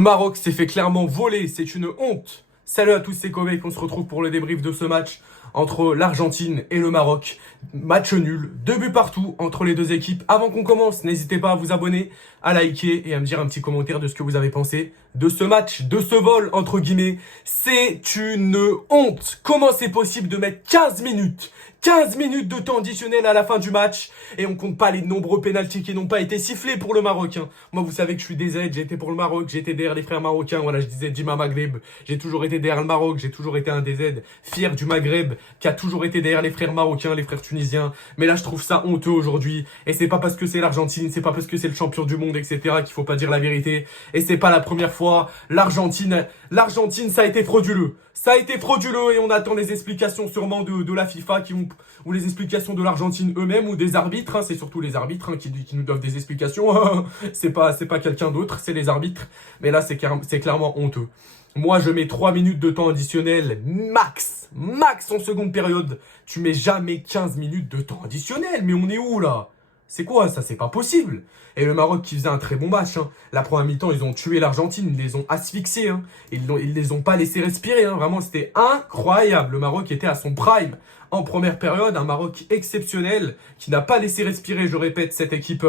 Le Maroc s'est fait clairement voler, c'est une honte. Salut à tous, c'est Kobe, on se retrouve pour le débrief de ce match entre l'Argentine et le Maroc. Match nul, 2 buts partout entre les deux équipes. Avant qu'on commence, n'hésitez pas à vous abonner, à liker et à me dire un petit commentaire de ce que vous avez pensé de ce match, de ce vol, entre guillemets. C'est une honte. Comment c'est possible de mettre 15 minutes de temps additionnel à la fin du match et on compte pas les nombreux pénaltys qui n'ont pas été sifflés pour le Maroc. Moi, vous savez que je suis DZ, j'ai été pour le Maroc, j'ai été derrière les frères marocains. Voilà, je disais Dima Maghreb, j'ai toujours été derrière le Maroc, j'ai toujours été un DZ fier du Maghreb qui a toujours été derrière les frères marocains, les frères tunisiens. Mais là, je trouve ça honteux aujourd'hui et c'est pas parce que c'est l'Argentine, c'est pas parce que c'est le champion du monde, etc. qu'il faut pas dire la vérité. Et c'est pas la première fois. L'Argentine, ça a été frauduleux. Ça a été frauduleux et on attend les explications sûrement de la FIFA ou les explications de l'Argentine eux-mêmes ou des arbitres. C'est surtout les arbitres qui nous doivent des explications. c'est pas quelqu'un d'autre, c'est les arbitres. Mais là, c'est clairement honteux. Moi, je mets 3 minutes de temps additionnel max en seconde période. Tu mets jamais 15 minutes de temps additionnel. Mais on est où là? C'est quoi ça? C'est pas possible. Et le Maroc qui faisait un très bon match. La première mi-temps, ils ont tué l'Argentine, ils les ont asphyxiés. Ils les ont pas laissé respirer. Vraiment, c'était incroyable. Le Maroc était à son prime en première période. Un Maroc exceptionnel qui n'a pas laissé respirer, je répète, cette équipe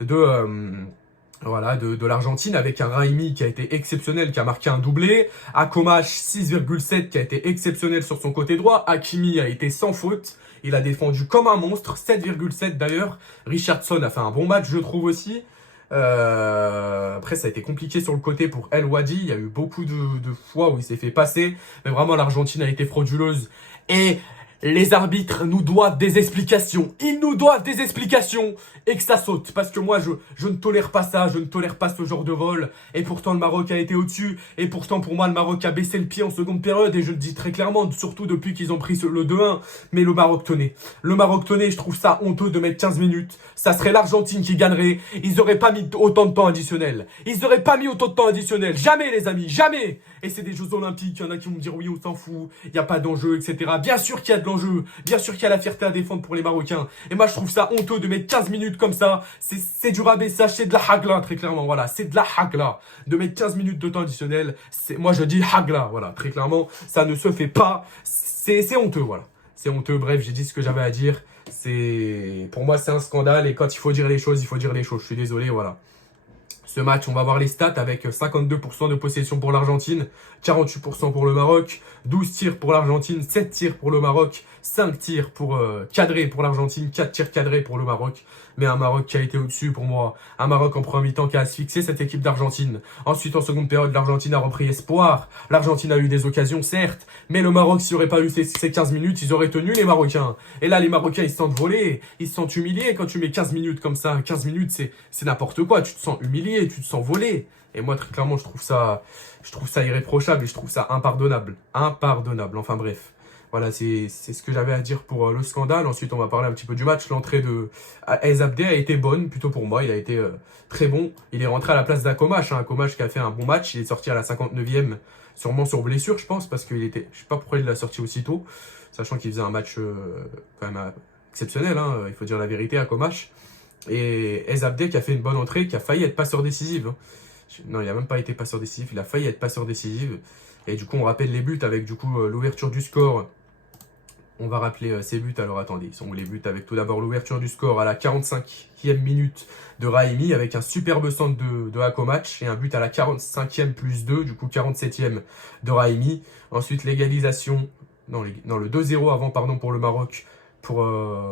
de l'Argentine avec un Raimi qui a été exceptionnel, qui a marqué un doublé. Akomash 6,7 qui a été exceptionnel sur son côté droit. Hakimi a été sans faute. Il a défendu comme un monstre, 7,7 d'ailleurs. Richardson a fait un bon match, je trouve aussi. Après, ça a été compliqué sur le côté pour El Wadi. Il y a eu beaucoup de fois où il s'est fait passer. Mais vraiment, l'Argentine a été frauduleuse. Et les arbitres nous doivent des explications. Ils nous doivent des explications. Et que ça saute. Parce que moi, je ne tolère pas ça. Je ne tolère pas ce genre de vol. Et pourtant, le Maroc a été au-dessus. Et pourtant, pour moi, le Maroc a baissé le pied en seconde période. Et je le dis très clairement, surtout depuis qu'ils ont pris le 2-1. Mais le Maroc tenait. Le Maroc tenait. Je trouve ça honteux de mettre 15 minutes. Ça serait l'Argentine qui gagnerait. Ils n'auraient pas mis autant de temps additionnel. Ils n'auraient pas mis autant de temps additionnel. Jamais, les amis. Jamais. Et c'est des Jeux Olympiques. Il y en a qui vont me dire oui, on s'en fout. Il n'y a pas d'enjeu, etc. Bien sûr qu'il y a de l'enjeu. Bien sûr qu'il y a la fierté à défendre pour les Marocains. Et moi, je trouve ça honteux de mettre 15 minutes comme ça. C'est du rabaissage, c'est de la hagla, très clairement. Voilà, c'est de la hagla. De mettre 15 minutes de temps additionnel, moi, je dis hagla. Voilà, très clairement, ça ne se fait pas. C'est honteux, voilà. C'est honteux. Bref, j'ai dit ce que j'avais à dire. Pour moi, c'est un scandale. Et quand il faut dire les choses, il faut dire les choses. Je suis désolé, voilà. Ce match, on va voir les stats avec 52% de possession pour l'Argentine, 48% pour le Maroc, 12 tirs pour l'Argentine, 7 tirs pour le Maroc, 5 tirs cadrés pour l'Argentine, 4 tirs cadrés pour le Maroc. Mais un Maroc qui a été au-dessus pour moi. Un Maroc en premier mi-temps qui a asphyxié cette équipe d'Argentine. Ensuite, en seconde période, l'Argentine a repris espoir. L'Argentine a eu des occasions, certes. Mais le Maroc, s'il n'y aurait pas eu ces 15 minutes, ils auraient tenu les Marocains. Et là, les Marocains, ils se sentent volés. Ils se sentent humiliés quand tu mets 15 minutes comme ça. 15 minutes, c'est n'importe quoi. Tu te sens humilié, tu te sens volé. Et moi, très clairement, je trouve ça irréprochable et je trouve ça impardonnable. Impardonnable. Enfin bref. Voilà, c'est ce que j'avais à dire pour le scandale. Ensuite, on va parler un petit peu du match. L'entrée de Ez Abdé a été bonne, plutôt pour moi. Il a été très bon. Il est rentré à la place d'Akomash. Akomash qui a fait un bon match. Il est sorti à la 59e, sûrement sur blessure, je pense, parce qu'il était... Je sais pas pourquoi il l'a sorti aussitôt, sachant qu'il faisait un match quand même exceptionnel, il faut dire la vérité, Akomash. Et Ez Abdé qui a fait une bonne entrée, qui a failli être passeur décisif. Non, il n'a même pas été passeur décisif. Il a failli être passeur décisif. Et du coup, on rappelle les buts avec du coup l'ouverture du score. On va rappeler ces buts. Alors attendez, ils sont où les buts? Avec tout d'abord l'ouverture du score à la 45e minute de Raimi avec un superbe centre de Hakomatch et un but à la 45e plus 2, du coup 47e de Raimi. Ensuite l'égalisation, non le 2-0 avant pardon pour le Maroc pour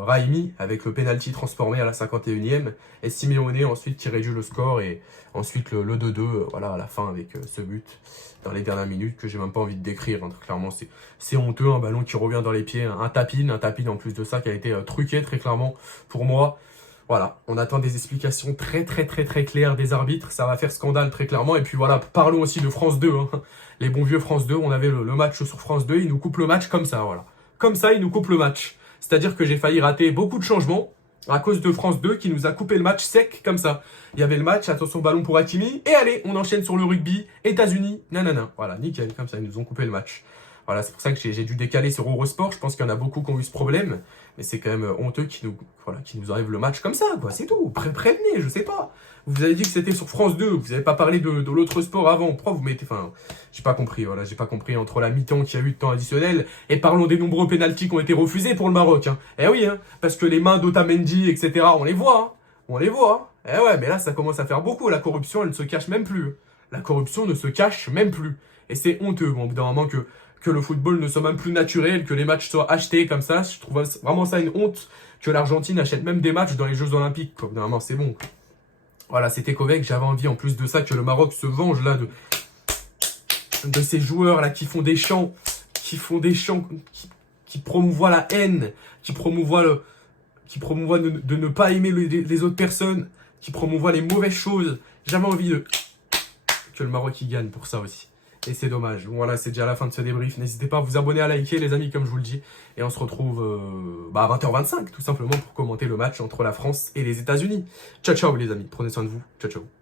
Raimi avec le penalty transformé à la 51e et Simeone ensuite qui réduit le score et ensuite le 2-2 voilà à la fin avec ce but dans les dernières minutes que j'ai même pas envie de décrire. Très clairement, c'est honteux, un ballon qui revient dans les pieds, un tapin en plus de ça qui a été truqué très clairement pour moi. Voilà, on attend des explications très claires des arbitres, ça va faire scandale très clairement. Et puis voilà, parlons aussi de France 2. Les bons vieux France 2, on avait le match sur France 2, ils nous coupent le match comme ça, voilà. Comme ça, ils nous coupent le match. C'est-à-dire que j'ai failli rater beaucoup de changements à cause de France 2 qui nous a coupé le match sec comme ça. Il y avait le match, attention ballon pour Hakimi, et allez, on enchaîne sur le rugby, États-Unis, nanana. Voilà, nickel, comme ça, ils nous ont coupé le match. Voilà, c'est pour ça que j'ai dû décaler sur Eurosport. Je pense qu'il y en a beaucoup qui ont eu ce problème. Mais c'est quand même honteux qui nous arrive le match comme ça, quoi. C'est tout. Prévenez, je sais pas. Vous avez dit que c'était sur France 2. Vous avez pas parlé de l'autre sport avant. Pourquoi vous mettez... Enfin, j'ai pas compris, voilà. J'ai pas compris entre la mi-temps qu'il y a eu de temps additionnel et parlons des nombreux pénaltys qui ont été refusés pour le Maroc. Hein. Eh oui, hein. Parce que les mains d'Otamendi, etc., on les voit. Hein. On les voit. Hein. Eh ouais, mais là, ça commence à faire beaucoup. La corruption, elle ne se cache même plus. La corruption ne se cache même plus. Et c'est honteux, bon, au bout d'un moment que le football ne soit même plus naturel, que les matchs soient achetés comme ça. Je trouve vraiment ça une honte que l'Argentine achète même des matchs dans les Jeux Olympiques. Quoi. Au bout d'un moment, c'est bon. Voilà, c'était Kovac. J'avais envie, en plus de ça, que le Maroc se venge là de ces joueurs là qui font des chants, qui promouvoient la haine, qui promouvoient de ne pas aimer les autres personnes, qui promouvoient les mauvaises choses. J'avais envie que le Maroc y gagne pour ça aussi. Et c'est dommage. Bon, voilà, c'est déjà la fin de ce débrief. N'hésitez pas à vous abonner, à liker, les amis, comme je vous le dis. Et on se retrouve à 20h25, tout simplement, pour commenter le match entre la France et les États-Unis. Ciao, ciao, les amis. Prenez soin de vous. Ciao, ciao.